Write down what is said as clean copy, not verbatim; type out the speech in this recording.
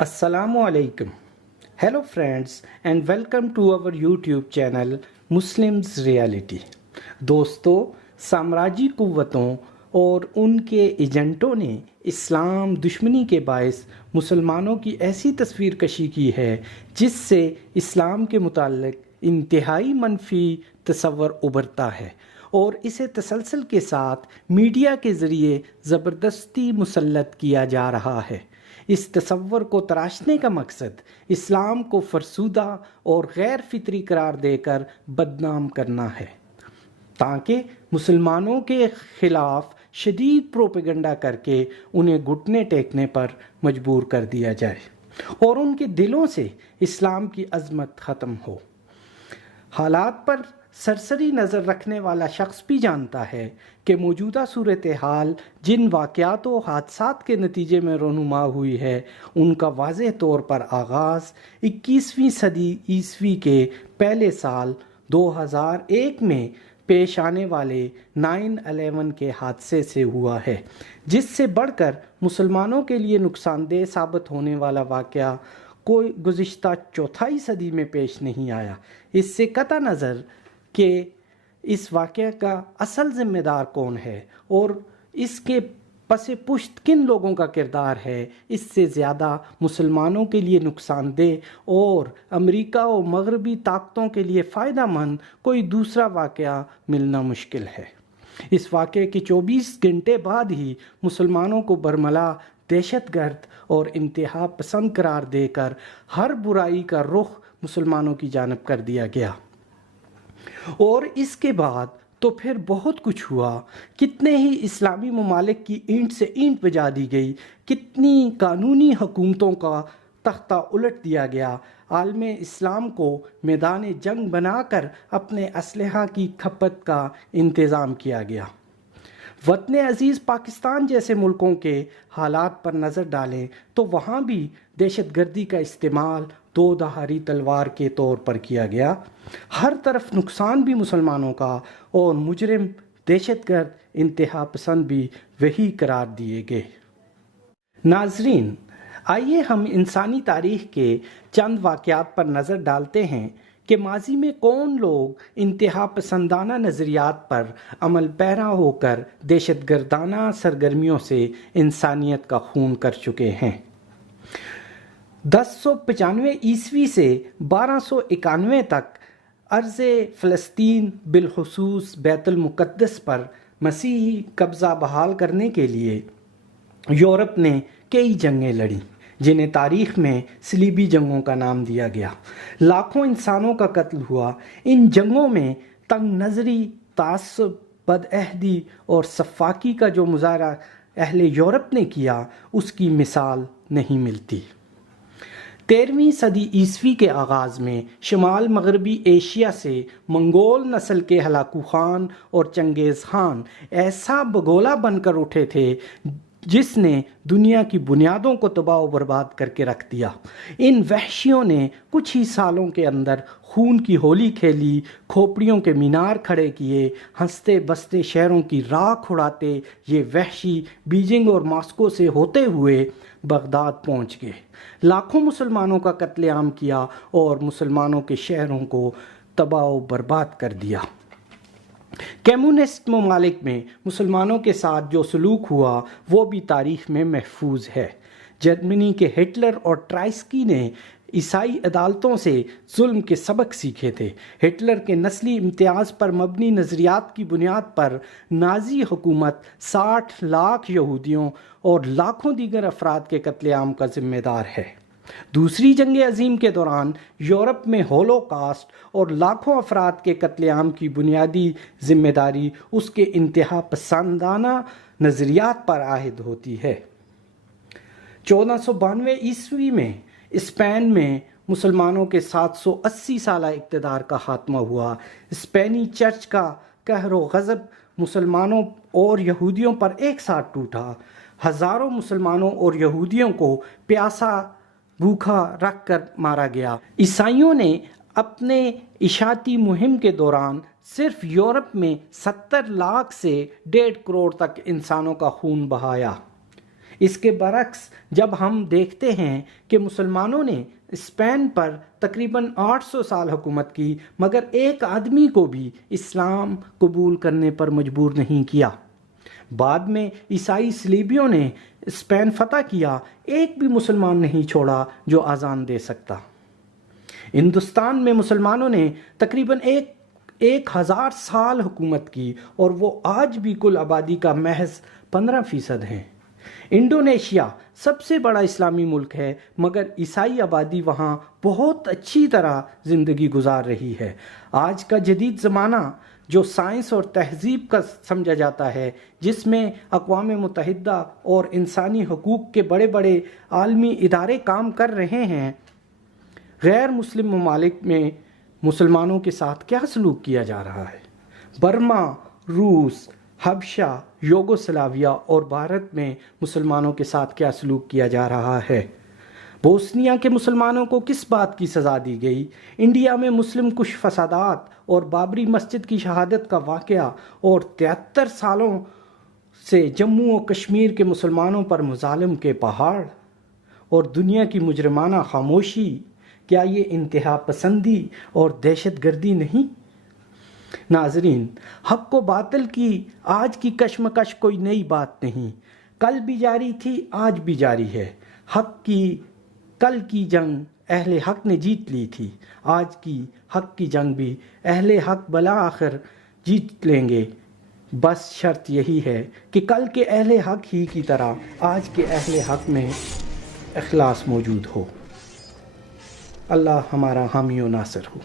Assalamu alaikum. Hello friends and welcome to our YouTube channel Muslims Reality. दोस्तों, साम्राज्यी कुव्वतों और उनके एजेंटों ने इस्लाम दुश्मनी के बायस मुसलमानों की ऐसी तस्वीर कशी की है जिससे इस्लाम के मुताल्लिक इंतहाई मनफी तसव्वुर उभरता है और इसे तसलसल के साथ मीडिया के ज़रिए ज़बरदस्ती मुसल्लत किया जा रहा है। इस तसव्वुर को तराशने का मकसद इस्लाम को फरसूदा और गैर फितरी करार देकर बदनाम करना है ताकि मुसलमानों के ख़िलाफ़ शदीद प्रोपेगेंडा करके उन्हें घुटने टेकने पर मजबूर कर दिया जाए और उनके दिलों से इस्लाम की अज़मत ख़त्म हो। हालात पर सरसरी नज़र रखने वाला शख्स भी जानता है कि मौजूदा सूरत हाल जिन वाक़यात व हादसात के नतीजे में रोनुमा हुई है उनका वाज़ेह तौर पर आगाज़ 21वीं सदी ईस्वी के पहले साल 2001 में पेश आने वाले 9/11 के हादसे से हुआ है, जिससे बढ़कर मुसलमानों के लिए नुकसानदेह साबित होने वाला वाक़या कोई गुज़िश्ता चौथाई सदी में पेश नहीं आया। इससे कता नज़र कि इस वाक़या का असल ज़िम्मेदार कौन है और इसके पसे पुश्त किन लोगों का किरदार है, इससे ज़्यादा मुसलमानों के लिए नुकसानदेह और अमेरिका और मगरबी ताकतों के लिए फ़ायदा मंद कोई दूसरा वाक़या मिलना मुश्किल है। इस वाक़े के 24 घंटे बाद ही मुसलमानों को बरमला, दहशतगर्द और इंतहा पसंद करार देकर हर बुराई का रुख मुसलमानों की जानिब कर दिया गया और इसके बाद तो फिर बहुत कुछ हुआ। कितने ही इस्लामी ममालिक की ईंट से ईंट बजा दी गई, कितनी कानूनी हुकूमतों का तख्ता उलट दिया गया, आलम इस्लाम को मैदान जंग बनाकर अपने असलहा की खपत का इंतज़ाम किया गया। वतन अज़ीज़ पाकिस्तान जैसे मुल्कों के हालात पर नज़र डालें तो वहाँ भी दहशतगर्दी का इस्तेमाल दो धारी तलवार के तौर पर किया गया। हर तरफ नुकसान भी मुसलमानों का और मुजरिम दहशतगर्द इंतहा पसंद भी वही करार दिए गए। नाजरीन, आइए हम इंसानी तारीख़ के चंद वाक़यात पर नज़र डालते हैं कि माजी में कौन लोग इंतहा पसंदाना नज़रियात पर अमल पैरा होकर दहशतगर्दाना सरगर्मियों से इंसानियत का खून कर चुके हैं। 1095 ईस्वी से 1291 तक अर्ज़े फ़लस्तीन बिलखुसूस बैतुल मुक़द्दस पर मसीही कब्ज़ा बहाल करने के लिए यूरोप ने कई जंगें लड़ी जिन्हें तारीख़ में सलीबी जंगों का नाम दिया गया। लाखों इंसानों का कत्ल हुआ। इन जंगों में तंग नज़री, तासुब, बदअहदी और सफ़ाकी का जो मुज़ाहरा अहले यूरोप ने किया उसकी मिसाल नहीं मिलती। 13वीं सदी ईस्वी के आगाज़ में शुमाल मगरबी एशिया से मंगोल नस्ल के हलाकू खान और चंगेज़ खान ऐसा बगोला बनकर उठे थे जिसने दुनिया की बुनियादों को तबाह बर्बाद करके रख दिया। इन वहशियों ने कुछ ही सालों के अंदर खून की होली खेली, खोपड़ियों के मीनार खड़े किए, हंसते बसते शहरों की राख उड़ाते ये वहशी बीजिंग और मॉस्को से होते हुए बगदाद पहुंच गए। लाखों मुसलमानों का कत्लेआम किया और मुसलमानों के शहरों को तबाह बर्बाद कर दिया। कम्युनिस्ट ममालिक में मुसलमानों के साथ जो सलूक हुआ वो भी तारीख़ में महफूज है। जर्मनी के हिटलर और ट्राइस्की ने ईसाई अदालतों से जुल्म के सबक सीखे थे। हिटलर के नस्ली इम्तियाज़ पर मबनी नज़रियात की बुनियाद पर नाज़ी हुकूमत 60 लाख यहूदियों और लाखों दीगर अफराद के कत्लेआम का ज़िम्मेदार है। दूसरी जंग अज़ीम के दौरान यूरोप में होलोकास्ट और लाखों अफराद के कत्लेआम की बुनियादी ज़िम्मेदारी उसके इंतहा पसंदाना नज़रियात पर आयद होती है। 1492 ईस्वी में स्पेन में मुसलमानों के 780 साला इक़्तिदार का खात्मा हुआ। स्पेनी चर्च का कहर व ग़ज़ब मुसलमानों और यहूदियों पर एक साथ टूटा। हज़ारों मुसलमानों और यहूदियों को प्यासा भूखा रख कर मारा गया। ईसाइयों ने अपने इशाती मुहिम के दौरान सिर्फ यूरोप में 70 लाख से 1.5 करोड़ तक इंसानों का खून बहाया। اس کے برعکس جب ہم دیکھتے ہیں کہ مسلمانوں نے اسپین پر تقریباً 800 سال حکومت کی مگر ایک آدمی کو بھی اسلام قبول کرنے پر مجبور نہیں کیا۔ بعد میں عیسائی صلیبیوں نے اسپین فتح کیا، ایک بھی مسلمان نہیں چھوڑا جو اذان دے سکتا۔ ہندوستان میں مسلمانوں نے تقریباً 1000 سال حکومت کی اور وہ آج بھی کل آبادی کا محض 15% ہیں۔ انڈونیشیا سب سے بڑا اسلامی ملک ہے مگر عیسائی آبادی وہاں بہت اچھی طرح زندگی گزار رہی ہے۔ آج کا جدید زمانہ جو سائنس اور تہذیب کا سمجھا جاتا ہے، جس میں اقوام متحدہ اور انسانی حقوق کے بڑے بڑے عالمی ادارے کام کر رہے ہیں، غیر مسلم ممالک میں مسلمانوں کے ساتھ کیا سلوک کیا جا رہا ہے؟ برما، روس، حبشہ، یوگوسلاویہ اور بھارت میں مسلمانوں کے ساتھ کیا سلوک کیا جا رہا ہے؟ بوسنیا کے مسلمانوں کو کس بات کی سزا دی گئی؟ انڈیا میں مسلم کش فسادات اور بابری مسجد کی شہادت کا واقعہ اور 73 سالوں سے جموں و کشمیر کے مسلمانوں پر مظالم کے پہاڑ اور دنیا کی مجرمانہ خاموشی، کیا یہ انتہا پسندی اور دہشت گردی نہیں؟ ناظرین، حق و باطل کی آج کی کشمکش کوئی نئی بات نہیں، کل بھی جاری تھی، آج بھی جاری ہے۔ کل کی جنگ اہل حق نے جیت لی تھی، آج کی حق کی جنگ بھی اہل حق بالآخر جیت لیں گے۔ بس شرط یہی ہے کہ کل کے اہل حق ہی کی طرح آج کے اہل حق میں اخلاص موجود ہو۔ اللہ ہمارا حامی و ناصر ہو۔